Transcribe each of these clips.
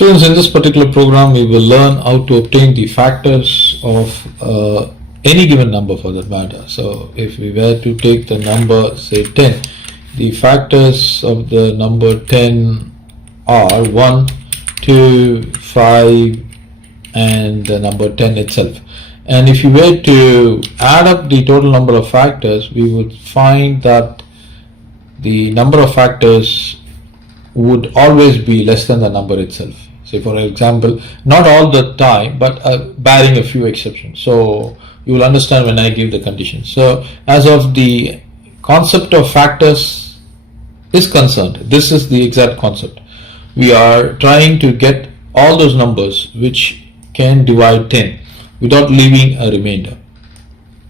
Students, in this particular program, we will learn how to obtain the factors of any given number for that matter. So if we were to take the number, say 10, the factors of the number 10 are 1, 2, 5, and the number 10 itself. And if you were to add up the total number of factors, we would find that the number of factors would always be less than the number itself. Say for example, not all the time, but barring a few exceptions. So you will understand when I give the conditions. So as of the concept of factors is concerned, this is the exact concept. We are trying to get all those numbers which can divide 10 without leaving a remainder,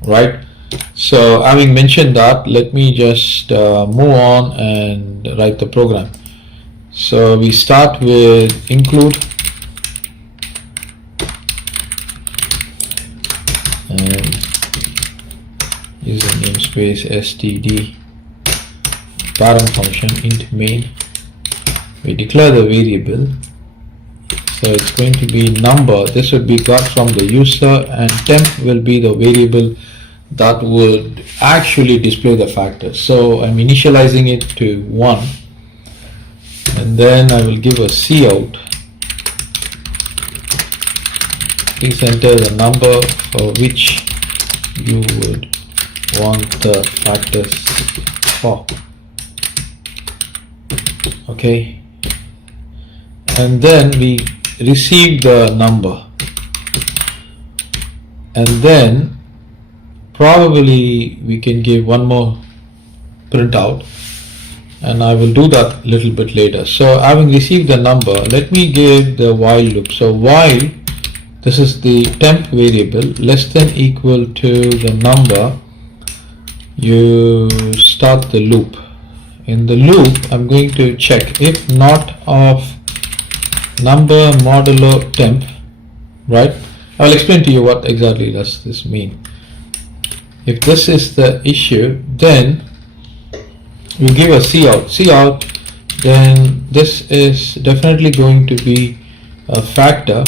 right? So having mentioned that, let me just move on and write the program. So we start with include and use the namespace std parent function int main. We declare the variable, so it's going to be number. This would be got from the user, and temp will be the variable that would actually display the factors. So I'm initializing it to 1, and then I will give a cout. Please enter the number for which you would want the factors for. Okay, and then we receive the number, and then probably we can give one more printout, and I will do that a little bit later. So having received the number, let me give the while loop. So while, this is the temp variable, less than equal to the number, you start the loop. In the loop, I'm going to check if not of number modulo temp, right? I'll explain to you what exactly does this mean. If this is the issue, then we give a cout, then this is definitely going to be a factor,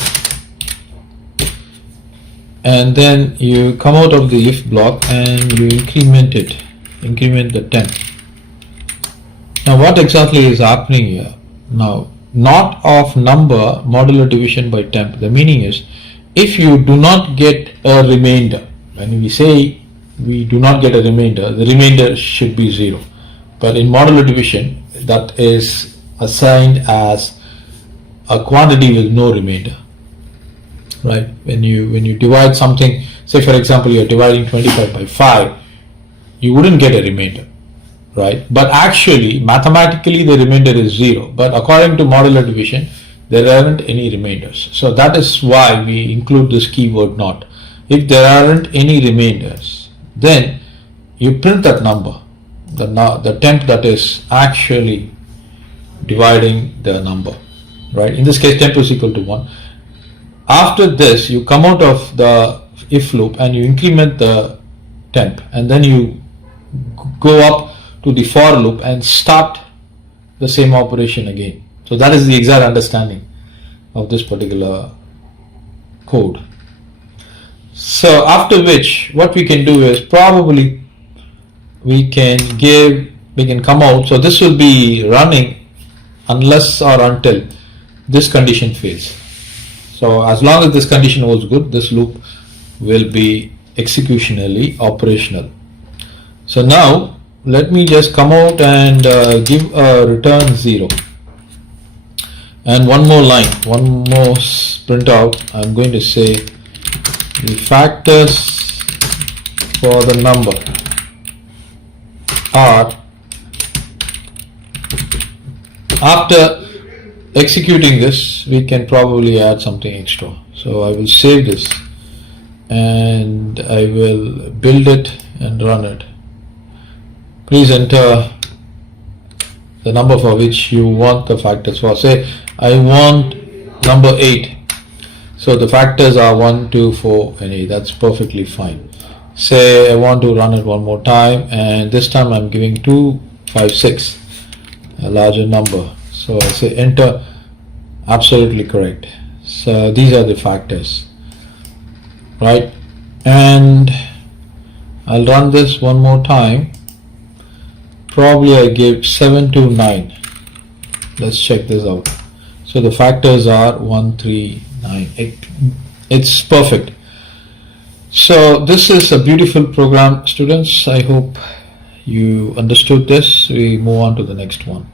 and then you come out of the if block and you increment the temp. Now what exactly is happening here? Now, not of number modulo division by temp. The meaning is, if you do not get a remainder, when we say we do not get a remainder, the remainder should be 0. But in modulo division, that is assigned as a quantity with no remainder, right? When you divide something, say for example you are dividing 25 by 5, you wouldn't get a remainder, right? But actually mathematically the remainder is 0, but according to modulo division there aren't any remainders. So that is why we include this keyword not. If there aren't any remainders, then you print that number, the temp that is actually dividing the number, right? In this case temp is equal to 1. After this you come out of the if loop and you increment the temp, and then you go up to the for loop and start the same operation again. So that is the exact understanding of this particular code. So after which, what we can do is probably we can come out. So this will be running unless or until this condition fails. So as long as this condition holds good, this loop will be executionally operational. So now let me just come out and give a return 0. And one more line, one more printout. I'm going to say the factors for the number are, after executing this we can probably add something extra. So I will save this and I will build it and run it. Please enter the number for which you want the factors for. Say I want number 8. So the factors are 1, 2, 4 and 8. That's perfectly fine. Say I want to run it one more time, and this time I'm giving 2, 5, 6, a larger number. So I say enter Absolutely correct. So these are the factors, right? And I'll run this one more time. Probably I gave 7 to 9. Let's check this out. So the factors are 1, 3, 9. It's perfect. So this is a beautiful program, students. I hope you understood this. We move on to the next one.